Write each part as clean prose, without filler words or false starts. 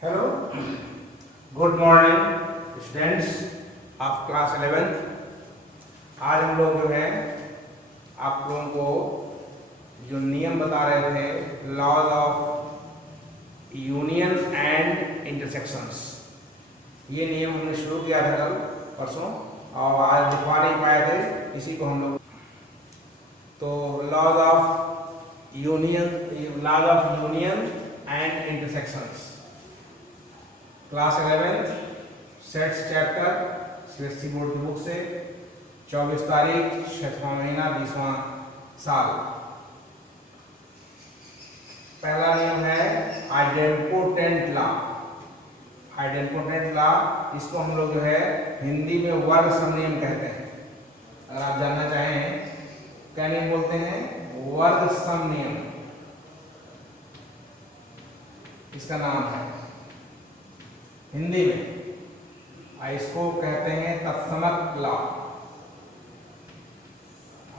Hello, good morning students of class 11। आज हम लोग जो है आप लोगों को जो नियम बता रहे थे, laws of union and intersections, ये नियम हमने शुरू किया था कल परसों और आज दिखा नहीं पाए थे, इसी को हम लोग तो laws of union and intersections, class 11 sets chapter CSC board की बुक से 24 तारीख 6वां महीना 20वां साल। पहला नियम है आइडेंपोटेंट लॉ। आइडेंपोटेंट लॉ, इसको हम लोग जो है हिंदी में वर्ग समनियम कहते हैं। अगर आप जानना चाहें क्या नियम बोलते हैं, वर्ग समनियम इसका नाम है हिंदी में। इसको कहते हैं तत्समक लॉ।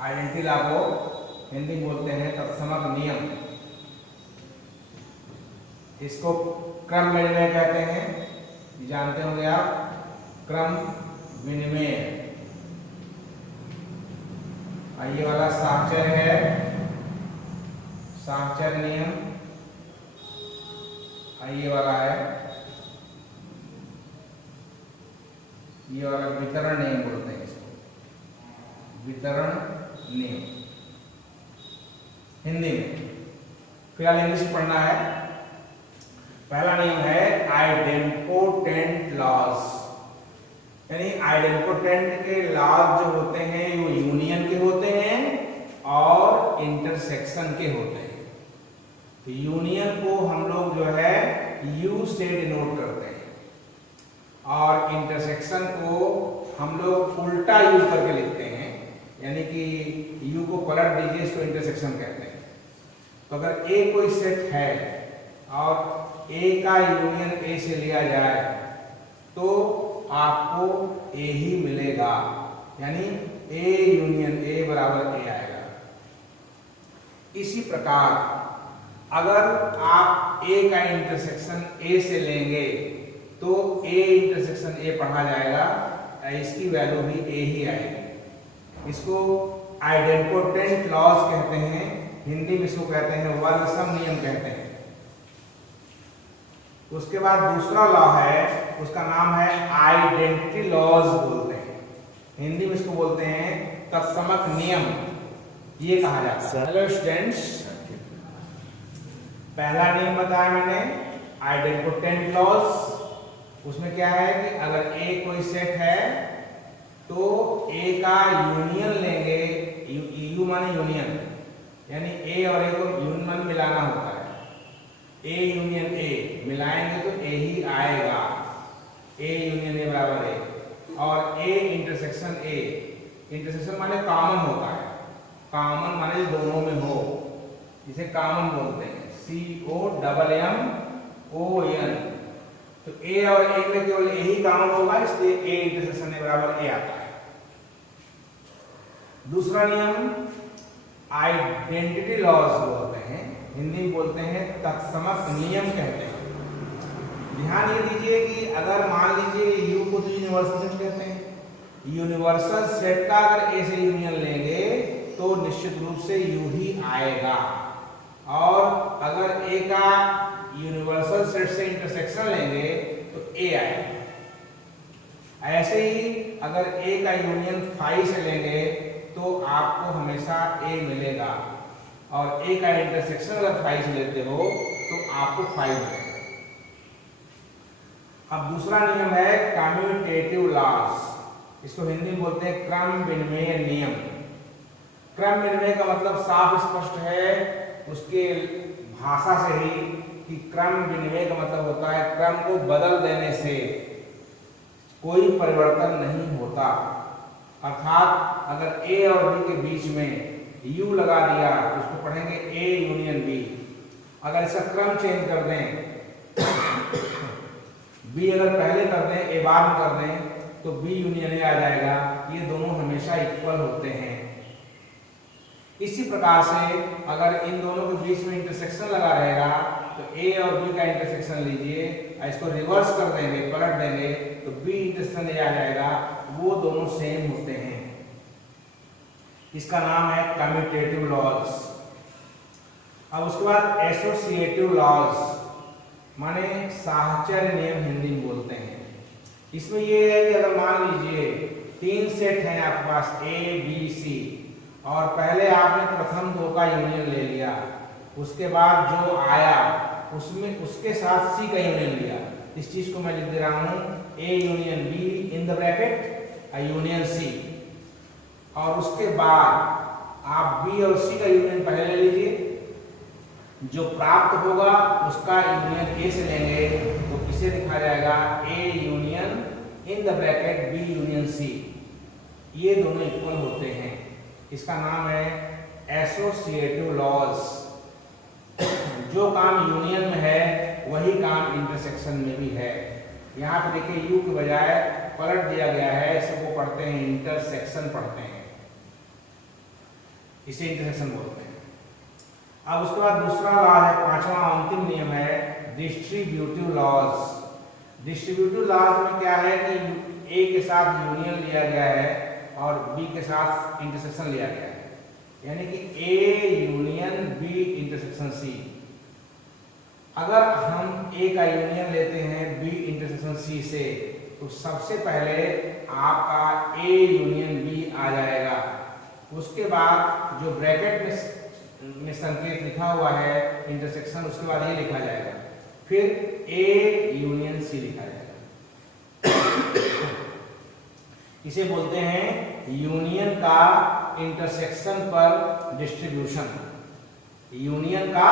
आइडेंटिटी लॉ को हिंदी में बोलते हैं तत्समक नियम। इसको क्रम विनिमय कहते हैं, जानते होंगे आप, क्रम विनिमय। ये वाला साहचर्य है, साहचर्य नियम। ये वाला है, ये वाला वितरण नियम बोलते हैं इसको, वितरण नियम हिंदी में। फिलहाल इंग्लिश पढ़ना है। पहला नियम है आइडेंपोटेंट लॉज, यानी आइडेंपोटेंट के लॉज जो होते हैं वो यूनियन के होते हैं और इंटरसेक्शन के होते हैं। तो यूनियन को हम लोग जो है यू से डिनोट करते हैं और इंटरसेक्शन को हम लोग उल्टा यूज करके लिखते हैं, यानी कि यू को पलट दीजिए, इसको इंटरसेक्शन कहते हैं। तो अगर ए कोई सेट है और ए का यूनियन ए से लिया जाए तो आपको ए ही मिलेगा, यानी ए यूनियन ए बराबर ए आएगा। इसी प्रकार अगर आप ए का इंटरसेक्शन ए से लेंगे तो ए इंटरसेक्शन ए पढ़ा जाएगा, इसकी वैल्यू भी ए ही आएगी। इसको आइडेंपोटेंट लॉज कहते हैं, हिंदी में इसको कहते हैं वर्ग समनियम कहते हैं। उसके बाद दूसरा लॉ है, उसका नाम है आइडेंटिटी लॉज बोलते हैं, हिंदी में इसको बोलते हैं तत्समक नियम, ये कहा जाता है। हेलो स्टूडेंट्स, पहला नियम बताया मैंने आइडेंपोटेंट लॉज। उसमें क्या है कि अगर ए कोई सेट है तो ए का यूनियन लेंगे, यू माने यूनियन, यानी ए और ए को यूनियन मिलाना होता है। ए यूनियन ए मिलाएंगे तो ए ही आएगा, ए यूनियन ए बराबर ए। और ए इंटरसेक्शन ए, इंटरसेक्शन माने कॉमन होता है, कॉमन माने दोनों में हो, इसे कॉमन बोलते हैं, COMMON। तो ए और ए में केवल ए ही कॉमन होगा, इसलिए ए इंटरसेक्शन ए बराबर ए आता है। दूसरा नियम आइडेंटिटी लॉज बोलते हैं, हिंदी में बोलते हैं तत्समक नियम कहते हैं। ध्यान ये दीजिए कि अगर मान लीजिए यू को तो यूनिवर्सल सेट कहते हैं, यूनिवर्सल सेट का अगर ए से यूनियन लेंगे तो निश्चित रूप से यू ही आएगा, और अगर ए का यूनिवर्सल सेट से इंटरसेक्शन लेंगे तो ए आएगा। ऐसे ही अगर ए का यूनियन फाई से लेंगे तो आपको हमेशा ए मिलेगा, और ए का इंटरसेक्शन अगर फाई से लेते हो तो आपको फाई मिलेगा। अब दूसरा नियम है कम्यूटेटिव लॉज, इसको हिंदी में बोलते हैं क्रम विनिमय नियम। क्रम विनिमय का मतलब साफ स्पष्ट है उसके भाषा से ही, कि क्रम विनिमय का मतलब होता है क्रम को बदल देने से कोई परिवर्तन नहीं होता। अर्थात अगर ए और बी के बीच में यू लगा दिया तो उसको पढ़ेंगे ए यूनियन बी। अगर इसका क्रम चेंज कर दें, बी अगर पहले कर दें ए बाद में कर दें तो बी यूनियन ए आ जाएगा। ये दोनों हमेशा इक्वल होते हैं। इसी प्रकार से अगर इन दोनों के बीच में इंटरसेक्शन लगा रहेगा तो ए और बी का इंटरसेक्शन लीजिए, इसको रिवर्स कर देंगे, पलट देंगे, तो बी इंटरसेक्शन ए आ जाएगा, वो दोनों सेम होते हैं। इसका नाम है कम्यूटेटिव लॉज। अब उसके बाद एसोसिएटिव लॉज, माने साहचर्य नियम हिंदी में बोलते हैं। इसमें ये है कि अगर मान लीजिए 3 सेट हैं आपके पास ए बी सी, और पहले आपने प्रथम 2 का यूनियन ले लिया, उसके बाद जो आया उसमें उसके साथ सी का यूनियन लिया। इस चीज को मैं लिख दे रहा हूं, A union B in the bracket union C, और उसके बाद आप बी और सी का यूनियन पहले ले लीजिए, जो प्राप्त होगा उसका यूनियन ए से लेंगे, तो इसे लिखा जाएगा A union in the bracket B union C. ये दोनों इक्वल होते हैं, इसका नाम है एसोसिएटिव लॉज। जो काम यूनियन में है वही काम इंटरसेक्शन में भी है। यहाँ पे देखिए यू के बजाय पलट दिया गया है, इसको पढ़ते हैं इंटरसेक्शन पढ़ते हैं, इसे इंटरसेक्शन बोलते हैं। अब उसके बाद दूसरा लॉ है, 5वां अंतिम नियम है डिस्ट्रीब्यूटिव लॉज। डिस्ट्रीब्यूटिव लॉज में क्या है कि ए के साथ यूनियन लिया गया है और बी के साथ इंटरसेक्शन लिया गया है, यानी कि A union B intersection C. अगर हम ए का यूनियन लेते हैं बी इंटरसेक्शन सी से, तो सबसे पहले आपका ए यूनियन बी आ जाएगा, उसके बाद जो ब्रैकेट में संकेत लिखा हुआ है इंटरसेक्शन, उसके बाद ये लिखा जाएगा, फिर ए यूनियन सी लिखा जाएगा। इसे बोलते हैं यूनियन का इंटरसेक्शन पर डिस्ट्रीब्यूशन। यूनियन का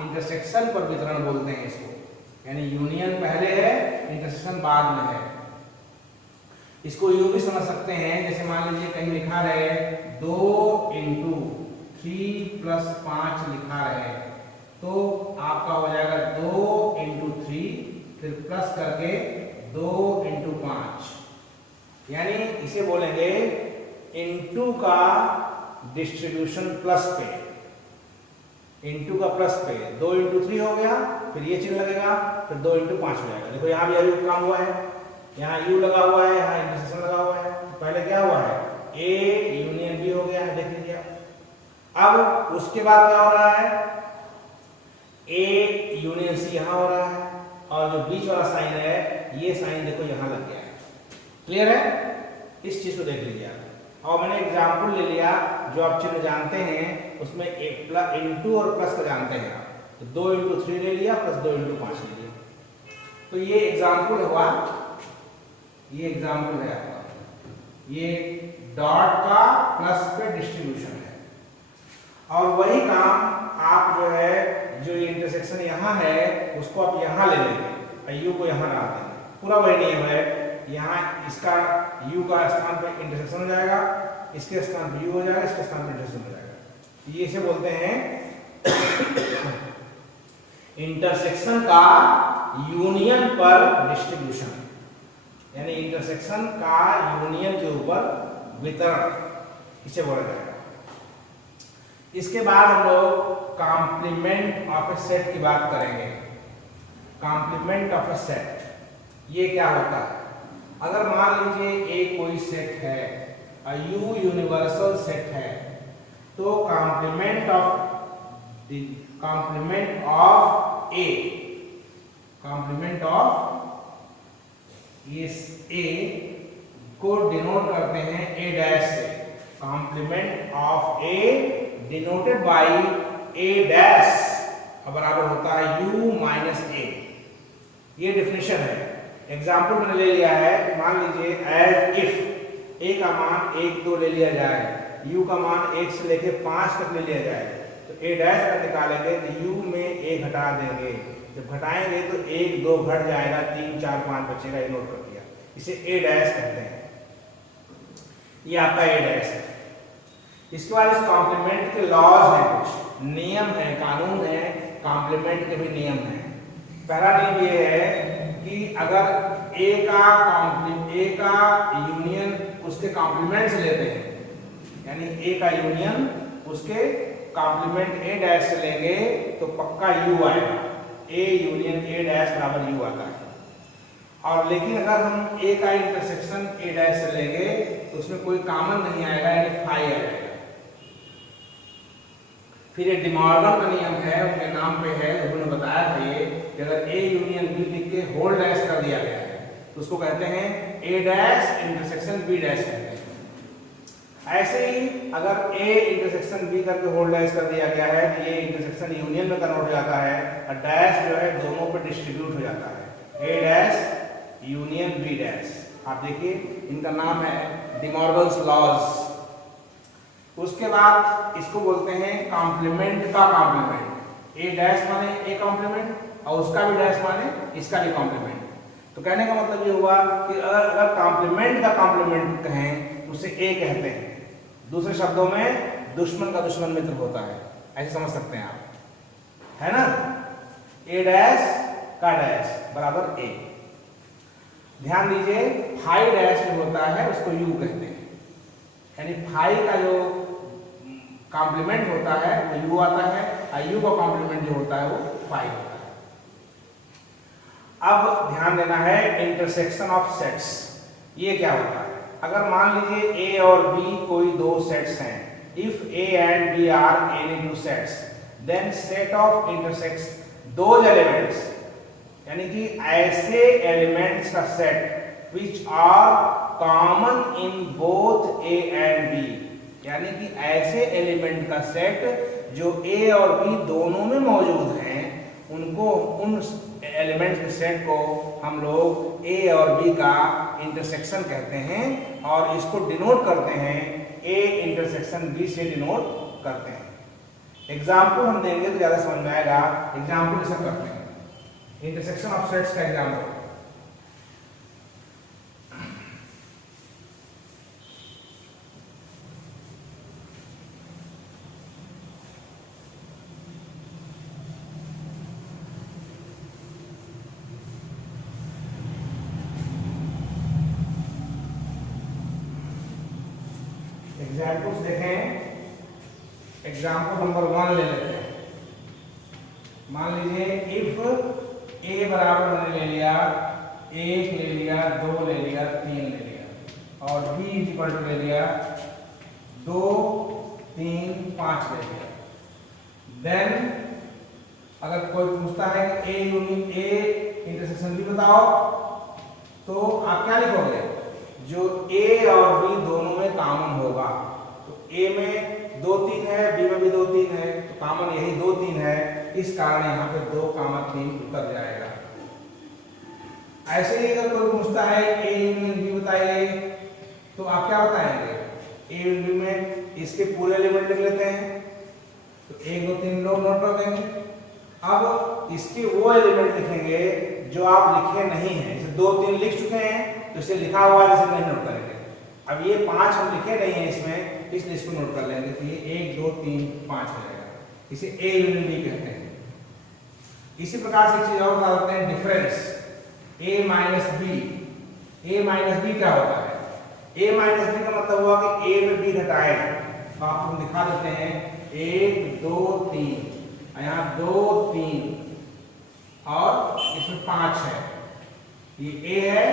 इंटरसेक्शन पर वितरण बोलते हैं इसको, यानी यूनियन पहले है, इंटरसेक्शन बाद में है। इसको यूं भी समझ सकते हैं, जैसे मान लीजिए कहीं लिखा रहे 2 इंटू 3 प्लस 5 लिखा रहे, तो आपका हो जाएगा 2 इंटू 3 फिर प्लस करके 2 इंटू 5, यानी इसे बोलेंगे इंटू का डिस्ट्रीब्यूशन प्लस पे, इंटू का प्लस पे 2 इंटू 3 हो गया, फिर ये चिन्ह लगेगा, फिर 2 इंटू 5 हो जाएगा। देखो यहाँ भी यू काम हुआ है, यहाँ यू लगा हुआ है, यहाँ इंटरसेक्शन लगा हुआ है। पहले क्या हुआ है, ए यूनियन बी हो गया है, देख लीजिए। अब उसके बाद क्या हो रहा है, ए यूनियन सी यहाँ हो रहा है, और जो बीच वाला साइन है ये साइन देखो यहाँ लग गया है। क्लियर है? इस चीज को देख लीजिए आप। और मैंने एग्जाम्पल ले लिया, जो आप चिन्ह जानते हैं उसमें इंटू और प्लस का जानते हैं आप, तो 2 इंटू 3 ले लिया प्लस 2 इंटू 5 ले लिया। तो ये एग्जाम्पल हुआ, ये एग्जाम्पल है आपका, ये डॉट का प्लस पे डिस्ट्रीब्यूशन है। और वही काम आप जो है, जो इंटरसेक्शन यहाँ है उसको आप यहाँ ले लेंगे, यू को यहाँ डाल देंगे, पूरा वही नियम है। यहाँ इसका u का स्थान पे इंटरसेक्शन हो जाएगा, इसके स्थान पे u हो जाएगा, इसके स्थान पे इंटरसेक्शन हो जाएगा। ये इसे बोलते हैं इंटरसेक्शन का यूनियन पर डिस्ट्रीब्यूशन, यानी इंटरसेक्शन का यूनियन के ऊपर वितरण, इसे बोला जाएगा। इसके बाद हम लोग कॉम्प्लीमेंट ऑफ ए सेट की बात करेंगे। कॉम्प्लीमेंट ऑफ ए सेट ये क्या होता है? अगर मान लीजिए ए कोई सेट है, यू यूनिवर्सल सेट है, तो complement of A, complement of A को डिनोट करते हैं ए डैश से। Complement of A denoted by A dash बराबर होता है यू माइनस ए। ये डेफिनेशन है। एग्जाम्पल मैंने ले लिया है, मान लीजिए एज इफ ए का मान 1 2 ले लिया जाए, यू का मान 1 से लेके 5 तक ले लिया जाए, तो ए डैश का निकालेंगे तो यू में ए घटा देंगे, जब घटाएंगे तो 1 2 घट जाएगा, 3 4 5 बचेगा, ये नोट कर दिया। इसे ए डैश कहते हैं, ये आपका ए डैश है। इसके बाद इस कॉम्प्लीमेंट के लॉज हैं, कुछ नियम है, कानून है, कॉम्प्लीमेंट के भी नियम है। पहला नियम ये है कि अगर ए का यूनियन उसके कॉम्प्लीमेंट से लेते हैं, यानी ए का यूनियन उसके कॉम्प्लीमेंट ए डैश से लेंगे, तो पक्का यू आएगा। A यूनियन A डैश बराबर U आता है। और लेकिन अगर हम A का इंटरसेक्शन A डैश से लेंगे तो उसमें कोई कॉमन नहीं आएगा, यानी फाई आ जाएगा। फिर ये डिमॉर्गन का नियम है, उनके नाम पे है, उन्होंने बताया था ये कि अगर A यूनियन B लिख के होल डैश कर दिया गया है तो उसको कहते हैं A dash intersection B dash कहते हैं। ऐसे ही अगर A इंटरसेक्शन B करके होल डैश कर दिया गया है तो ये इंटरसेक्शन यूनियन में कन्वर्ट हो जाता है और डैश जो है दोनों पे डिस्ट्रीब्यूट हो जाता है, A dash union B dash. आप देखिए इनका नाम है डिमॉर्गन्स लॉज। उसके बाद इसको बोलते हैं कॉम्प्लीमेंट का कॉम्प्लीमेंट। ए डैश माने ए कॉम्प्लीमेंट और उसका भी डैश माने इसका भी कॉम्प्लीमेंट। तो कहने का मतलब ये हुआ कि अगर कॉम्प्लीमेंट का कॉम्प्लीमेंट कहें तो उसे ए कहते हैं। दूसरे शब्दों में दुश्मन का दुश्मन मित्र होता है, ऐसे समझ सकते हैं आप, है ना। ए डैश का डैश बराबर ए। ध्यान दीजिए फाई डैश जो होता है उसको यू कहते हैं, यानी फाई का जो कॉम्प्लीमेंट होता है वो यू आता है और यू का कॉम्प्लीमेंट जो होता है वो फाई होता है। अब ध्यान देना है इंटरसेक्शन ऑफ सेट्स। ये क्या होता है? अगर मान लीजिए ए और बी कोई दो सेट्स हैं, if A and B are any two sets then set of intersects those elements, यानी कि ऐसे एलिमेंट्स का set which are common in both A and B, यानी कि ऐसे एलिमेंट का सेट जो ए और बी दोनों में मौजूद हैं, उनको उन एलिमेंट्स के सेट को हम लोग ए और बी का इंटरसेक्शन कहते हैं और इसको डिनोट करते हैं ए इंटरसेक्शन बी से डिनोट करते हैं। एग्जाम्पल हम देंगे तो ज्यादा समझ में आएगा। एग्जाम्पल जैसा करते हैं, इंटरसेक्शन ऑफ सेट्स का एग्जाम्पल। एग्जाम्पल्स देखें। एग्जाम्पल नंबर 1 ले लेते हैं। मान लीजिए इफ ए बराबर मैंने ले लिया 1 ले लिया 2 ले लिया 3 ले लिया और बी इज इक्वल टू ले लिया 2 3 5 ले लिया। देन अगर कोई पूछता है कि A union A intersection B बताओ, तो आप क्या लिखोगे? जो ए और बी दोनों में कॉमन होगा। तो ए में 2 3 है, बी में भी 2 3 है, तो कॉमन यही 2 3 है, इस कारण यहाँ पे 2 3 उतर जाएगा। ऐसे ही अगर कोई पूछता है ए यूनियन बी बताइए, तो आप क्या बताएंगे? ए यूनियन बी में इसके पूरे एलिमेंट लिख लेते हैं, तो 1 2 3 लोग नोट कर देंगे। अब इसके वो एलिमेंट लिखेंगे जो आप लिखे नहीं हैं, जैसे 2 3 लिख चुके हैं तो इसे लिखा हुआ जैसे नहीं नोट करेंगे। अब ये 5 हम लिखे नहीं हैं इसमें, इसलिए इसको नोट कर लेंगे। तो ये 1 2 3 5 हो जाएगा, इसे ए यूनियन बी कहते हैं। इसी प्रकार से एक चीज और बता देते हैं, डिफरेंस ए माइनस बी। ए माइनस बी क्या होता है? ए माइनस बी का मतलब हुआ कि ए में बी घटाएं। तो आप हम दिखा देते हैं 1 2 3, यहाँ 2 3 और इसमें 5 है। ये ए है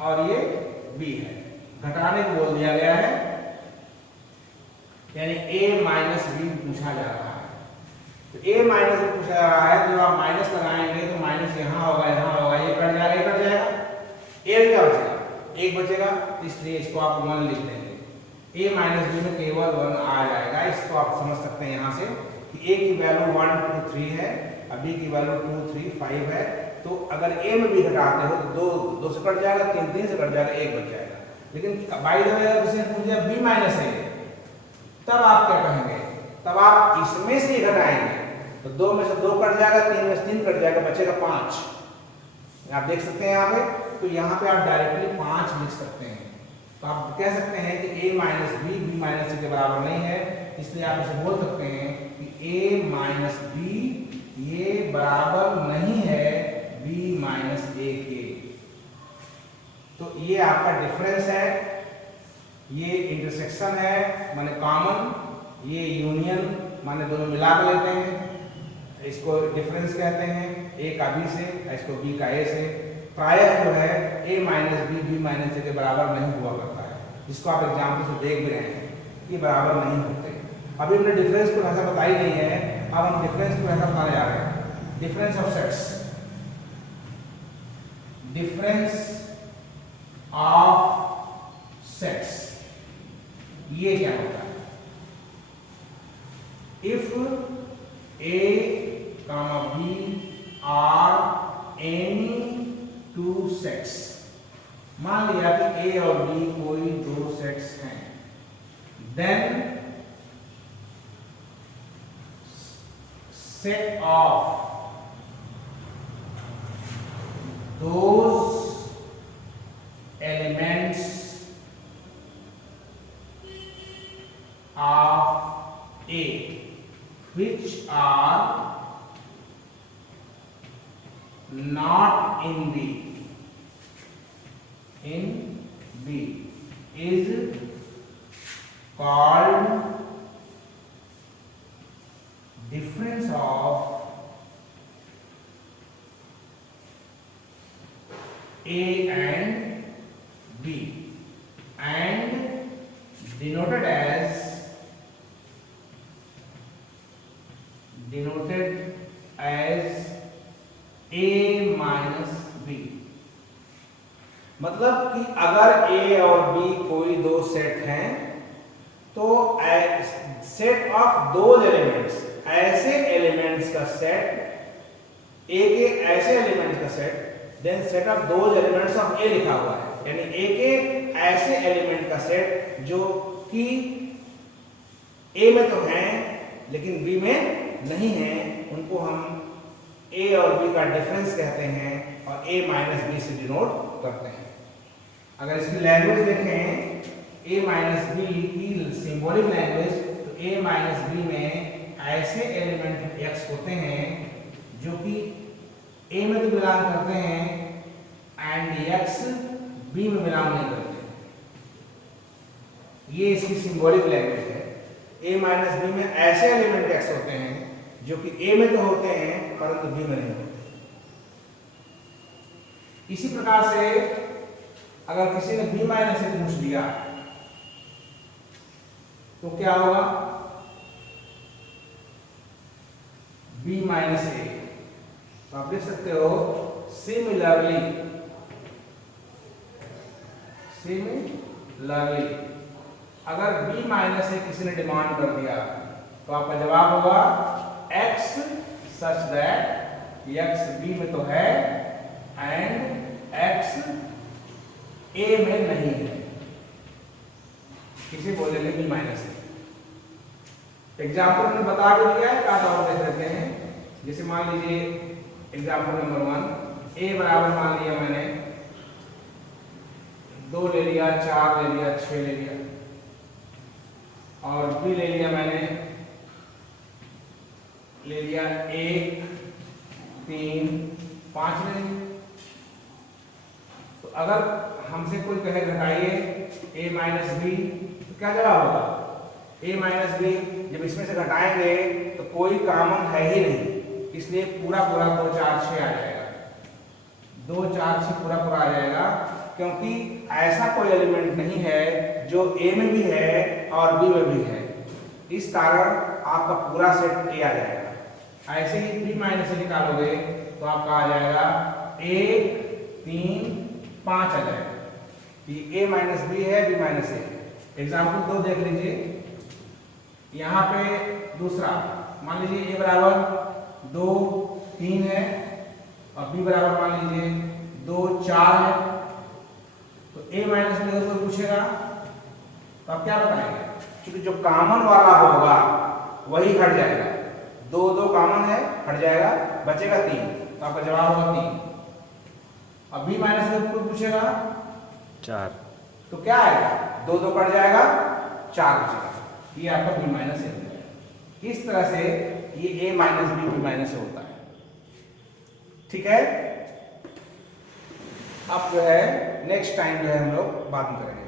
और ये बी है, घटाने को बोल दिया गया है, यानी a माइनस बी पूछा जा रहा है। तो a माइनस बी पूछा जा रहा है, तो जब आप माइनस लगाएंगे तो माइनस यहाँ होगा, ये कट जाएगा, ये कट जाएगा, a क्या बचेगा? 1 बचेगा, इसलिए इसको आप 1 लिख देंगे। a माइनस बी में केवल 1 आ जाएगा। इसको आप समझ सकते हैं यहाँ से कि a की वैल्यू 1 2 3 है, b की वैल्यू 2 3 5 है। तो अगर a में b घटाते हो तो 2 से कट जाएगा, 3 3 से कट जाएगा, 1 बच जाएगा। लेकिन बाय द वे अगर इसने पूछ दिया b माइनस है, तब आप क्या कहेंगे? तब आप इसमें से घटाएंगे, तो 2 में से 2 कट जाएगा, 3 में से 3 कट जाएगा, बचेगा 5। आप देख सकते हैं यहाँ पे। तो यहाँ पे आप डायरेक्टली 5 लिख सकते हैं। तो आप कह सकते हैं कि a minus B B minus C के बराबर नहीं है, इसलिए आप इसे बोल सकते हैं कि a माइनस बी ये बराबर नहीं है b माइनस a के। तो ये आपका डिफरेंस है, ये इंटरसेक्शन है माने कॉमन, ये यूनियन माने दोनों मिला के लेते हैं। इसको डिफरेंस कहते हैं ए का बी से, इसको बी का ए से। प्रायः जो है ए माइनस बी बी माइनस ए के बराबर नहीं हुआ करता है, जिसको आप एग्जाम्पल से देख भी रहे हैं कि बराबर नहीं होते। अभी हमने डिफरेंस को भाषा बताई नहीं है, अब हम डिफरेंस को भाषा बताने जा रहे हैं। Difference of sets, difference of sets ये क्या होता है? If A comma b are any two sets, मान लिया कि a और b कोई दो सेट्स हैं, then set of those elements of A which are not in B is called difference of A and B and denoted as A minus B। मतलब कि अगर A और B कोई दो सेट हैं तो सेट ऑफ दोज एलिमेंट्स, ऐसे elements का सेट, A के ऐसे एलिमेंट्स का set, then set of those elements of A लिखा हुआ है, यानी A के ऐसे एलिमेंट का सेट जो कि A में तो हैं लेकिन B में नहीं है, उनको हम A और B का डिफरेंस कहते हैं और A माइनस B से डिनोट करते हैं। अगर इसकी लैंग्वेज देखें A माइनस B की सिंबॉलिक लैंग्वेज, तो A माइनस B में ऐसे एलिमेंट X होते हैं जो कि A में तो बिलोंग करते हैं एंड X B में बिलोंग नहीं करते। ये इसकी सिंबॉलिक लैंग्वेज है। A माइनस B में ऐसे एलिमेंट X होते हैं जो कि A में तो होते हैं परंतु B में नहीं होते। इसी प्रकार से अगर किसी ने B माइनस A पूछ दिया तो क्या होगा? B माइनस A, तो आप देख सकते हो सिमिलरली अगर B माइनस A किसी ने डिमांड कर दिया तो आपका जवाब होगा X such that X B में तो है एंड X A में नहीं है। किसी बोलेंगे B माइनस A। एग्जाम्पल में बता भी दिया है, क्या और देख लेते हैं। जैसे मान लीजिए एग्जाम्पल नंबर 1, A बराबर मान लिया मैंने 2 ले लिया, 4 ले लिया, 6 ले लिया, और B ले लिया मैंने, ले लिया 1 3 5 ले लिया। तो अगर हमसे कोई कहे घटाइए A माइनस B, तो क्या जवाब होगा? A माइनस B जब इसमें से घटाएंगे तो कोई कॉमन है ही नहीं, इसलिए पूरा 2 4 6 आ जाएगा। 2 4 6 पूरा आ जाएगा, क्योंकि ऐसा कोई एलिमेंट नहीं है जो A में भी है और B में भी है। इस कारण आपका पूरा सेट A आ जाएगा। ऐसे ही B माइनस A निकालोगे तो आपका आ जाएगा 1 3 5 आ जाएगा। ये A माइनस B है, B माइनस A। एग्जाम्पल 2 देख लीजिए। यहाँ पे दूसरा मान लीजिए A बराबर 2 3 है और B बराबर मान लीजिए 2 4 है। तो A माइनस B को पूछेगा तो आप क्या बताएंगे? क्योंकि जो कॉमन वाला होगा वही हट जाएगा। 2 2 कॉमन है, हट जाएगा, बचेगा 3, तो आपका जवाब होगा 3। अब B माइनस B को पूछेगा 4, तो क्या आएगा? 2 2 कट जाएगा, 4 बचेगा। ये आपका B माइनस A हो जाएगा। इस तरह से ये A minus B minus A होता है। ठीक है, अब जो है नेक्स्ट टाइम जो है हम लोग बात करेंगे।